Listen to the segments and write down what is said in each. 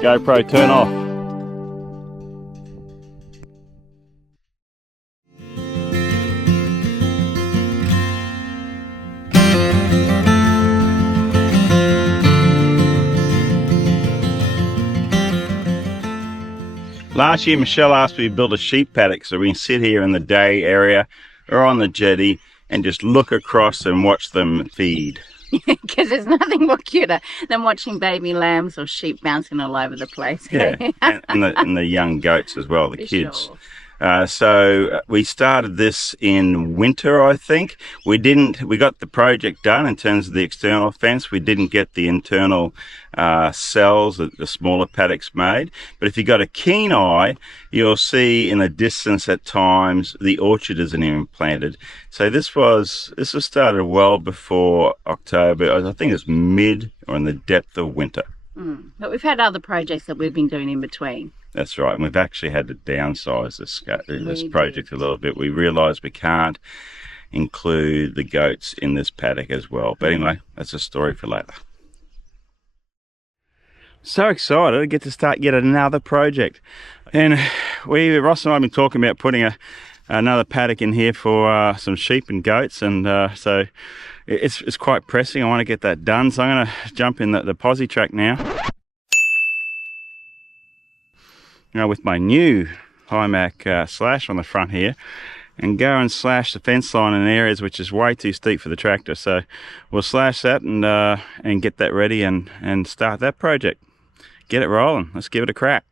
GoPro, turn off. Last year Michelle asked me to build a sheep paddock so we can sit here in the day area or on the jetty and just look across and watch them feed. Because there's nothing more cuter than watching baby lambs or sheep bouncing all over the place. Yeah, and the young goats as well, the kids. Sure. So we started this in winter, I think. We got the project done in terms of the external fence. We didn't get the internal cells that the smaller paddocks made. But if you've got a keen eye, you'll see in the distance at times the orchard isn't even planted. So this was started well before October. I think it's mid or in the depth of winter. But we've had other projects that we've been doing in between. That's right, and we've actually had to downsize this project a little bit. We realised we can't include the goats in this paddock as well. But anyway, that's a story for later. So excited to get to start yet another project. And Ross and I have been talking about putting another paddock in here for some sheep and goats, and so it's quite pressing. I want to get that done, so I'm going to jump in the posi track now. With my new Hymac slash on the front here, and go and slash the fence line in areas which is way too steep for the tractor. So we'll slash that and get that ready and start that project. Get it rolling. Let's give it a crack.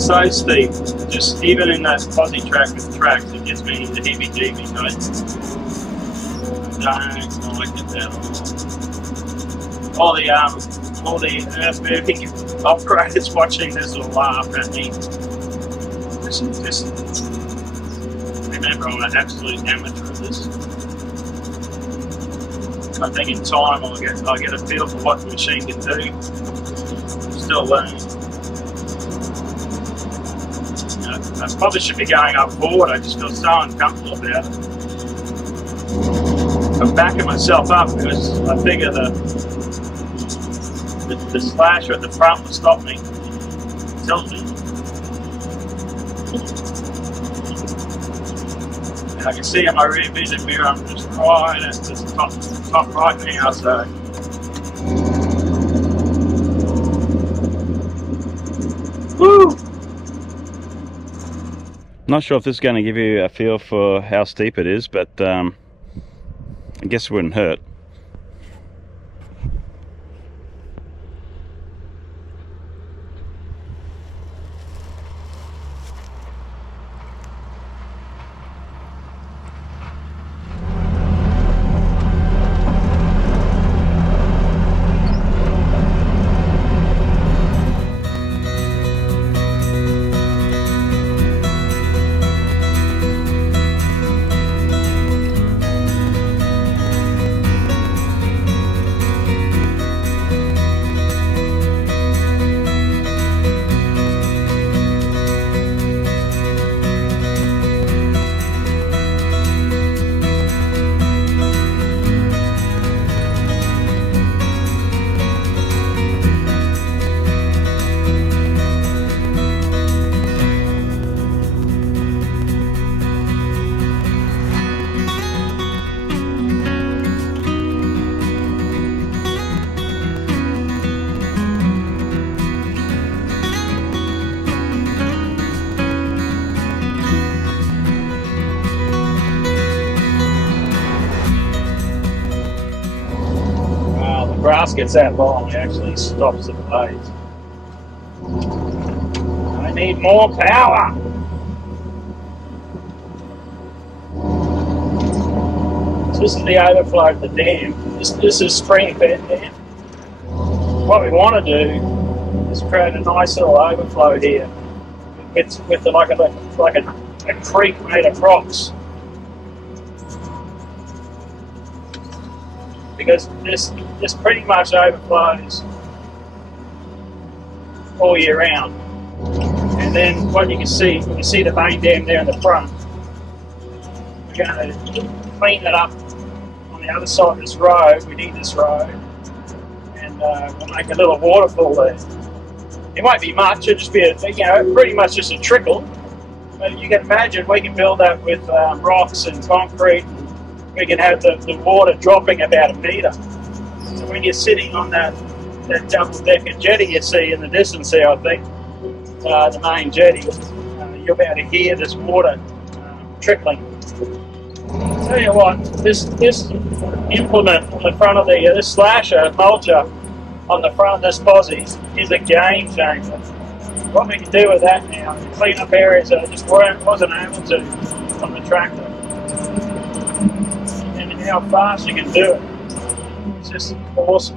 So steep, just even in those posi track with tracks, it gives me the heebie-jeebies. I don't like it at all. All the earth moving operators watching this will laugh at me. Just remember, I'm an absolute amateur of this. I think in time I'll get a feel for what the machine can do. I'm still learning. I probably should be going up forward. I just feel so uncomfortable about it. I'm backing myself up because I figure the slasher at the front will stop me. It tells me. And I can see in my rear vision mirror I'm just right at the top right now, so. Woo! Not sure if this is going to give you a feel for how steep it is, but I guess it wouldn't hurt. Grass gets that long, it actually stops the blades. I need more power. So this is the overflow of the dam. This is spring fed dam. What we want to do is create a nice little overflow here with like a creek made of rocks. Because this pretty much overflows all year round. And then what you can see the main dam there in the front. We're going to clean it up on the other side of this road. We need this road. And we'll make a little waterfall there. It won't be much, it'll just be pretty much just a trickle. But you can imagine we can build that with rocks and concrete. We can have the water dropping about 1 metre. So when you're sitting on that double-decker jetty you see in the distance there, I think, the main jetty, you'll be able to hear this water trickling. I'll tell you what, this implement on the front of this slasher mulcher on the front of this posse is a game changer. What we can do with that now is clean up areas that I just wasn't able to on the tractor. How fast you can do it. It's just awesome.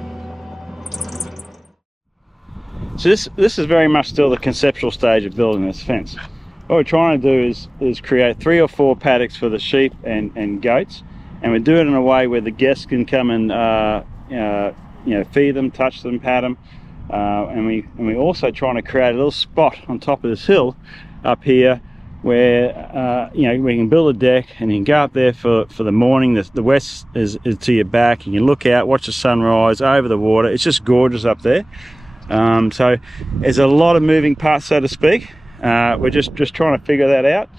So this is very much still the conceptual stage of building this fence. What we're trying to do is create 3 or 4 paddocks for the sheep and goats, and we do it in a way where the guests can come and feed them, touch them, pat them, and we also trying to create a little spot on top of this hill up here where we can build a deck and you can go up there for the morning. The west is to your back, and you look out, watch the sunrise over the water. It's just gorgeous up there. So there's a lot of moving parts, so to speak. We're just trying to figure that out,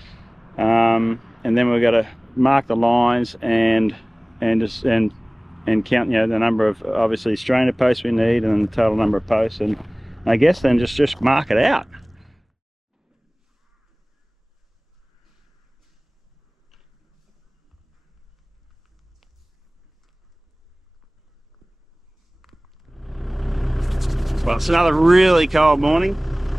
and then we've got to mark the lines and count the number of obviously strainer posts we need and the total number of posts, and I guess then just mark it out. Well, it's another really cold morning.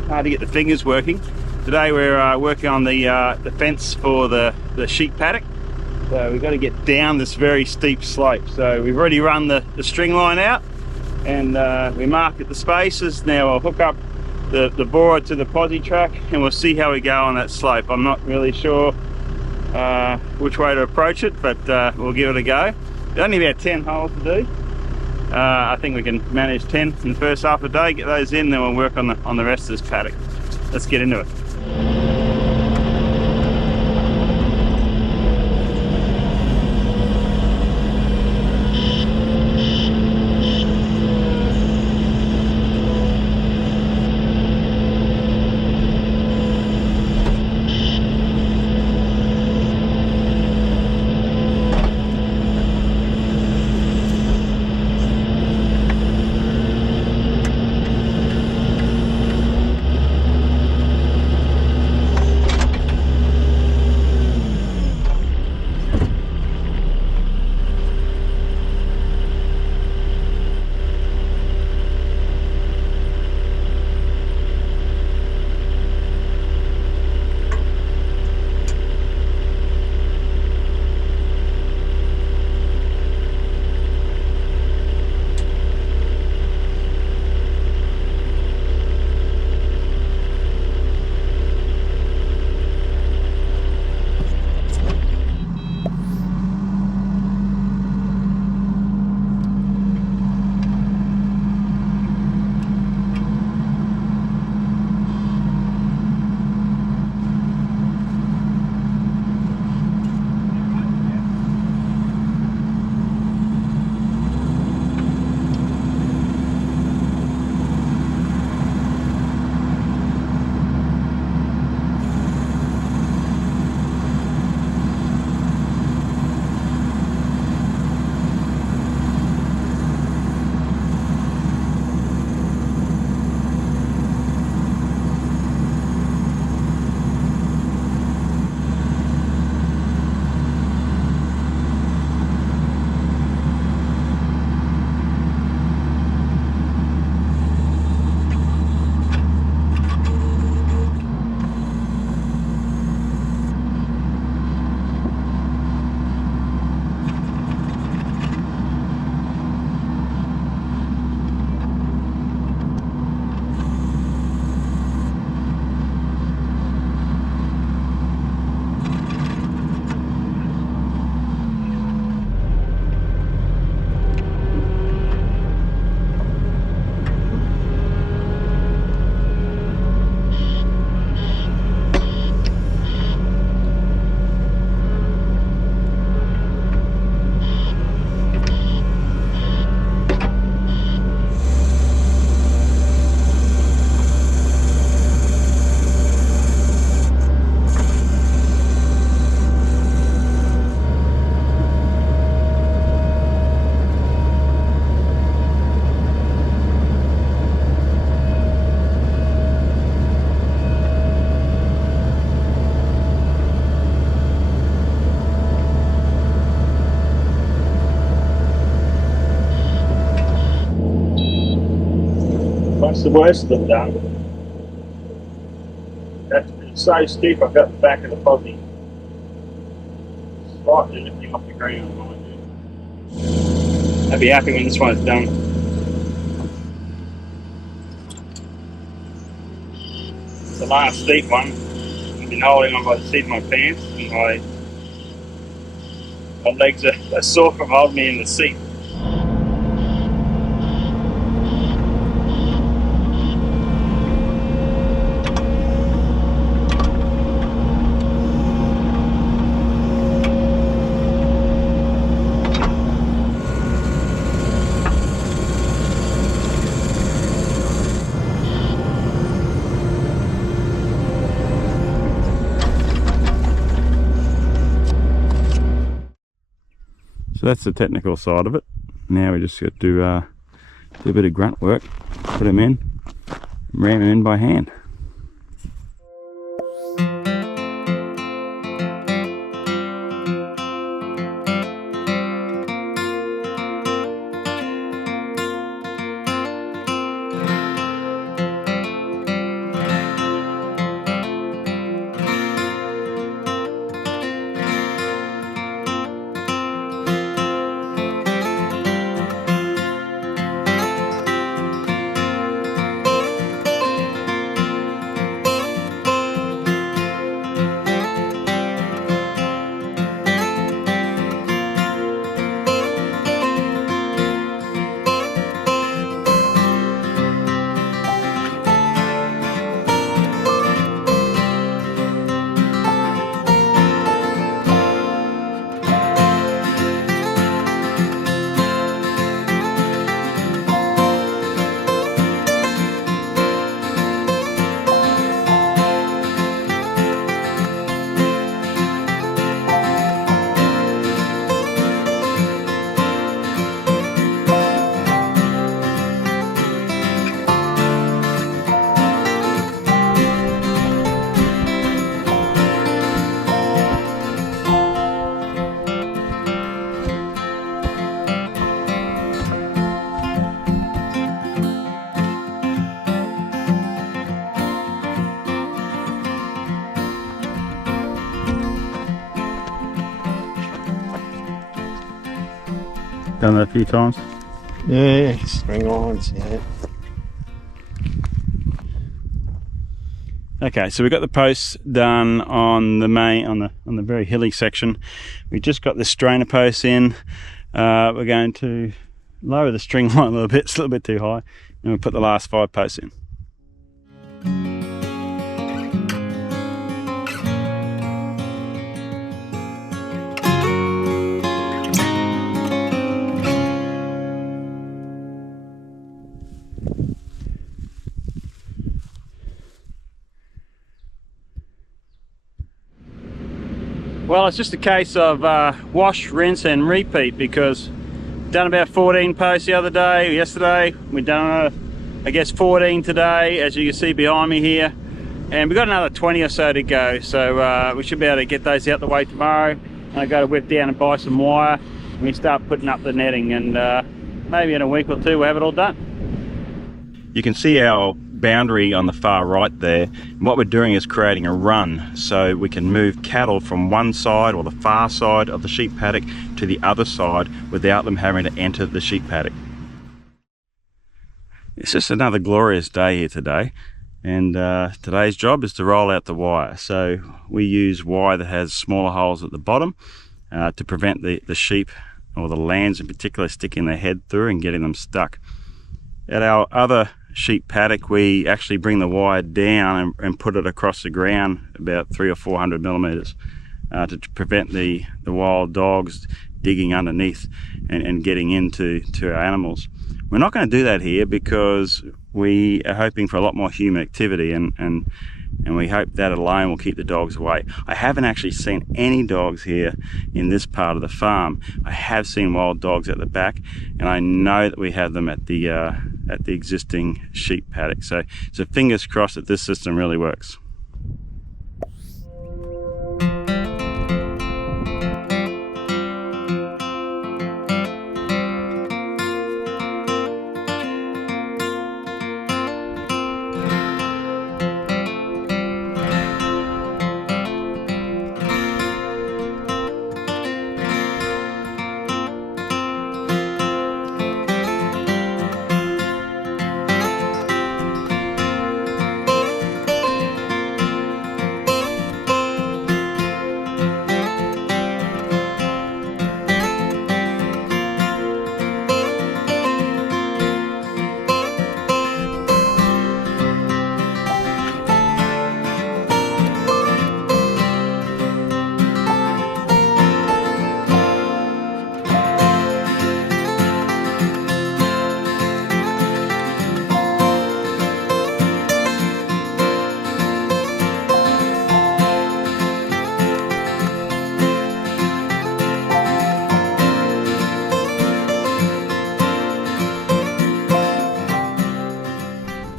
Hard to get the fingers working. Today we're working on the fence for the sheep paddock. So we've got to get down this very steep slope. So we've already run the string line out, and we marked the spaces. Now I'll hook up the borer to the posi track, and we'll see how we go on that slope. I'm not really sure which way to approach it, but we'll give it a go. There's only about 10 holes to do. I think we can manage 10 in the first half of the day, get those in, then we'll work on the rest of this paddock. Let's get into it. That's the worst of them done. That's so steep. I've got the back of the posse slightly lifting off the ground. I'd be happy when this one's done. It's the last steep one. I've been holding on by the seat of my pants, and my legs are sore from holding me in the seat. So that's the technical side of it. Now we just got to do a bit of grunt work, put them in, ram them in by hand. Done that a few times. Yeah, string lines, yeah. Okay, so we've got the posts done on the main, on the very hilly section. We just got the strainer posts in. We're going to lower the string line a little bit. It's a little bit too high, and we'll put the last 5 posts in. Well, it's just a case of wash, rinse and repeat, because done about 14 posts the other day, yesterday. We've done, I guess, 14 today, as you can see behind me here. And we've got another 20 or so to go. So we should be able to get those out the way tomorrow. And I got to whip down and buy some wire. And we start putting up the netting, and maybe in a week or two we'll have it all done. You can see our boundary on the far right there. What we're doing is creating a run so we can move cattle from one side or the far side of the sheep paddock to the other side without them having to enter the sheep paddock. It's just another glorious day here today, and today's job is to roll out the wire. So we use wire that has smaller holes at the bottom to prevent the sheep, or the lambs in particular, sticking their head through and getting them stuck. At our other sheep paddock, we actually bring the wire down and put it across the ground about 300 or 400 millimeters to prevent the wild dogs digging underneath and getting into our animals. We're not going to do that here because we are hoping for a lot more human activity, and we hope that alone will keep the dogs away. I haven't actually seen any dogs here in this part of the farm. I have seen wild dogs at the back, and I know that we have them at the existing sheep paddock. So fingers crossed that this system really works.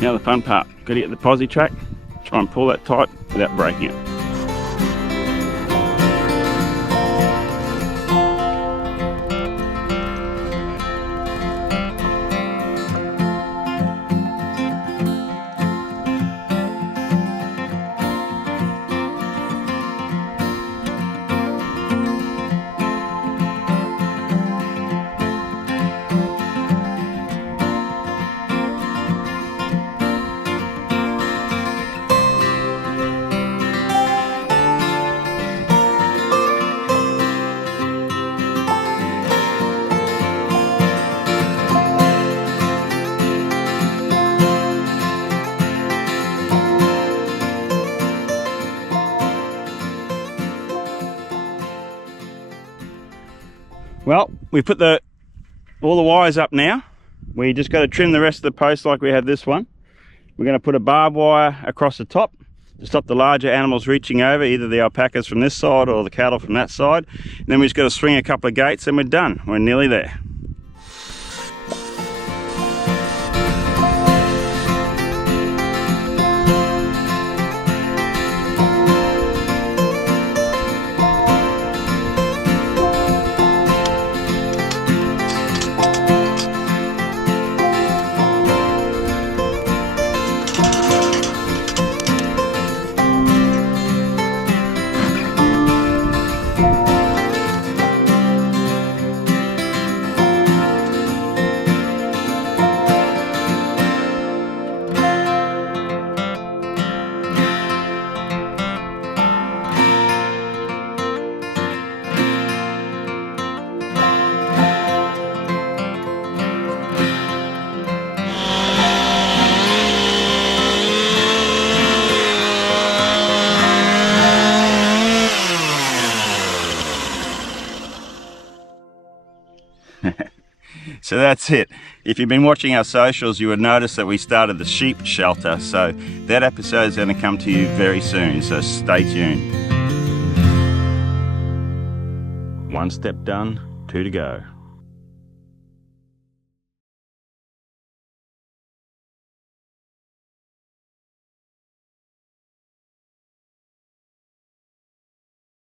Now the fun part, got to get the posi track, try and pull that tight without breaking it. Well, we put all the wires up now. We just got to trim the rest of the posts like we have this one. We're going to put a barbed wire across the top to stop the larger animals reaching over, either the alpacas from this side or the cattle from that side. And then we just got to swing a couple of gates and we're done. We're nearly there. So that's it. If you've been watching our socials, you would notice that we started the sheep shelter. So that episode is going to come to you very soon. So stay tuned. One step done, two to go.